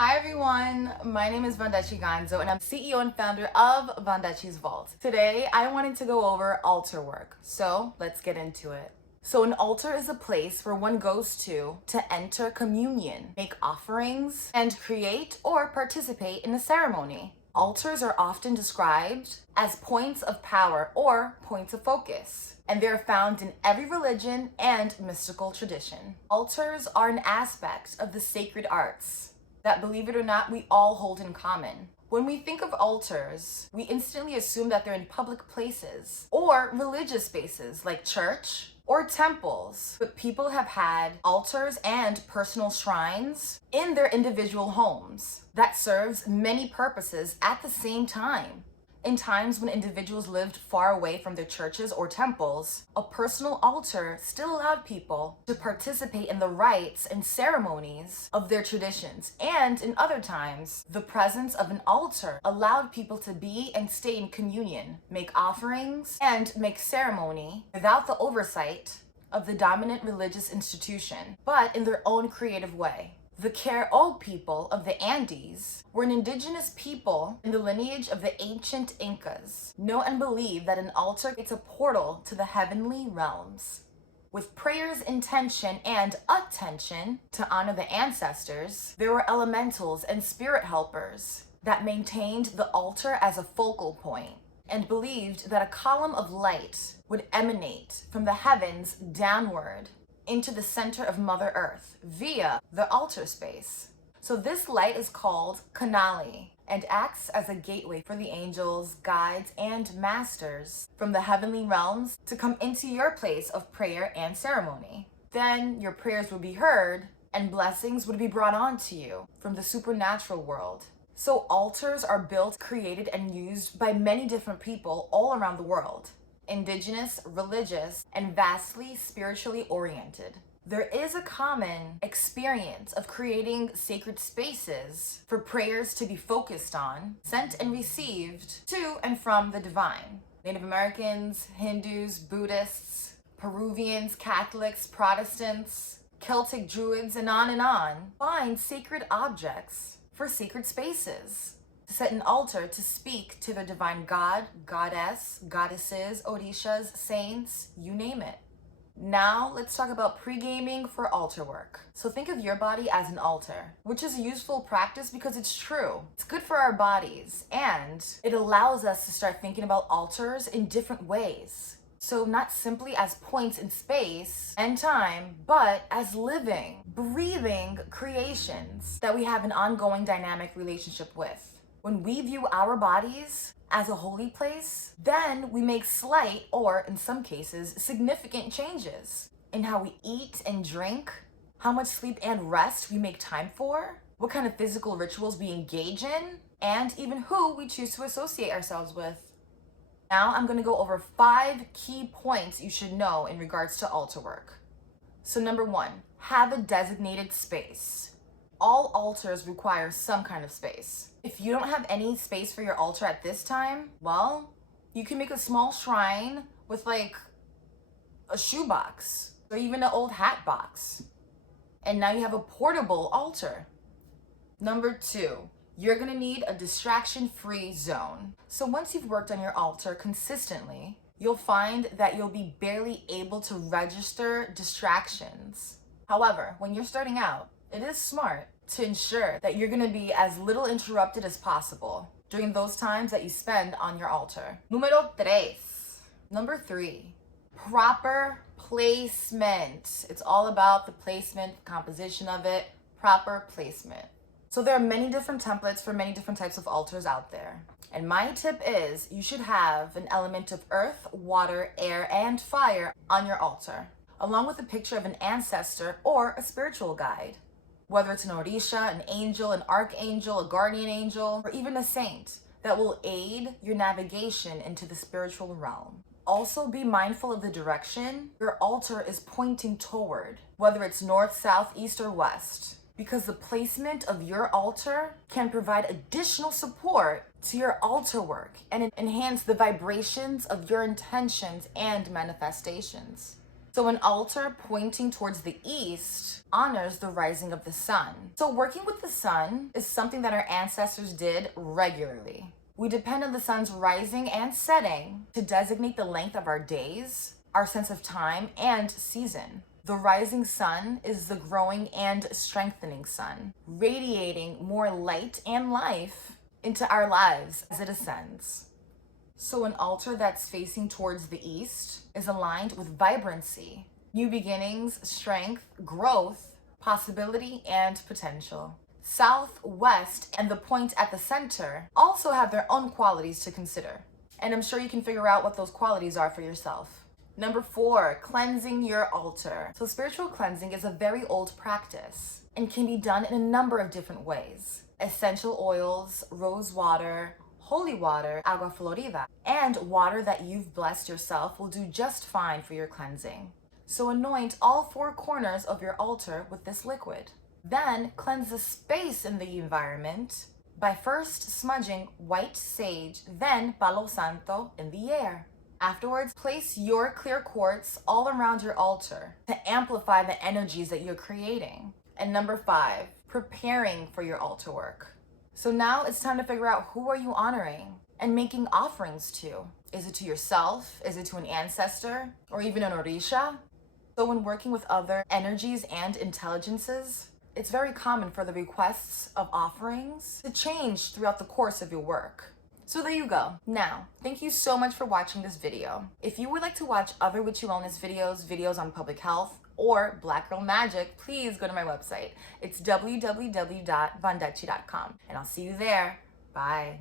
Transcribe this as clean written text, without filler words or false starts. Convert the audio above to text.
Hi everyone, my name is Vondechii and I'm CEO and founder of Vondechii's Vault. Today I wanted to go over altar work, so let's get into it. So an altar is a place where one goes to enter communion, make offerings, and create or participate in a ceremony. Altars are often described as points of power or points of focus, and they're found in every religion and mystical tradition. Altars are an aspect of the sacred arts that, believe it or not, we all hold in common. When we think of altars, we instantly assume that they're in public places or religious spaces like church or temples. But people have had altars and personal shrines in their individual homes that serves many purposes at the same time. In times when individuals lived far away from their churches or temples, a personal altar still allowed people to participate in the rites and ceremonies of their traditions. And in other times, the presence of an altar allowed people to be and stay in communion, make offerings, and make ceremony without the oversight of the dominant religious institution, but in their own creative way. The Karo people of the Andes were an indigenous people in the lineage of the ancient Incas. Know and believe that an altar is a portal to the heavenly realms. With prayers, intention, and attention to honor the ancestors, there were elementals and spirit helpers that maintained the altar as a focal point and believed that a column of light would emanate from the heavens downward into the center of Mother Earth via the altar space. So this light is called Kanali and acts as a gateway for the angels, guides, and masters from the heavenly realms to come into your place of prayer and ceremony. Then your prayers would be heard and blessings would be brought on to you from the supernatural world. So altars are built, created, and used by many different people all around the world. Indigenous, religious, and vastly spiritually oriented. There is a common experience of creating sacred spaces for prayers to be focused on, sent and received to and from the divine. Native Americans, Hindus, Buddhists, Peruvians, Catholics, Protestants, Celtic Druids, and on, find sacred objects for sacred spaces. To set an altar to speak to the divine god, goddess, goddesses, orishas, saints, you name it. Now let's talk about pre-gaming for altar work. So think of your body as an altar, which is a useful practice because it's true. It's good for our bodies and it allows us to start thinking about altars in different ways. So not simply as points in space and time, but as living, breathing creations that we have an ongoing dynamic relationship with. When we view our bodies as a holy place, then we make slight, or in some cases, significant changes in how we eat and drink, how much sleep and rest we make time for, what kind of physical rituals we engage in, and even who we choose to associate ourselves with. Now I'm going to go over 5 key points you should know in regards to altar work. So number 1, have a designated space. All altars require some kind of space. If you don't have any space for your altar at this time, well, you can make a small shrine with like a shoebox or even an old hat box. And now you have a portable altar. Number 2, you're gonna need a distraction-free zone. So once you've worked on your altar consistently, you'll find that you'll be barely able to register distractions. However, when you're starting out, it is smart to ensure that you're going to be as little interrupted as possible during those times that you spend on your altar. Number 3, proper placement. It's all about the placement, composition of it, proper placement. So there are many different templates for many different types of altars out there. And my tip is you should have an element of earth, water, air, and fire on your altar, along with a picture of an ancestor or a spiritual guide. Whether it's an orisha, an angel, an archangel, a guardian angel, or even a saint that will aid your navigation into the spiritual realm. Also be mindful of the direction your altar is pointing toward, whether it's north, south, east, or west, because the placement of your altar can provide additional support to your altar work and enhance the vibrations of your intentions and manifestations. So an altar pointing towards the east honors the rising of the sun. So working with the sun is something that our ancestors did regularly. We depend on the sun's rising and setting to designate the length of our days, our sense of time, and season. The rising sun is the growing and strengthening sun, radiating more light and life into our lives as it ascends. So an altar that's facing towards the east is aligned with vibrancy, new beginnings, strength, growth, possibility, and potential. South, west, and the point at the center also have their own qualities to consider. And I'm sure you can figure out what those qualities are for yourself. Number 4, cleansing your altar. So spiritual cleansing is a very old practice and can be done in a number of different ways. Essential oils, rose water, holy water, agua florida, and water that you've blessed yourself will do just fine for your cleansing. So anoint all 4 corners of your altar with this liquid. Then cleanse the space in the environment by first smudging white sage, then palo santo in the air. Afterwards, place your clear quartz all around your altar to amplify the energies that you're creating. And number 5, preparing for your altar work. So now it's time to figure out who are you honoring and making offerings to. Is it to yourself? Is it to an ancestor? Or even an orisha? So when working with other energies and intelligences, it's very common for the requests of offerings to change throughout the course of your work. So there you go. Now, thank you so much for watching this video. If you would like to watch other witchy wellness videos on public health, or Black Girl Magic, please go to my website. It's www.vondechii.com, and I'll see you there. Bye.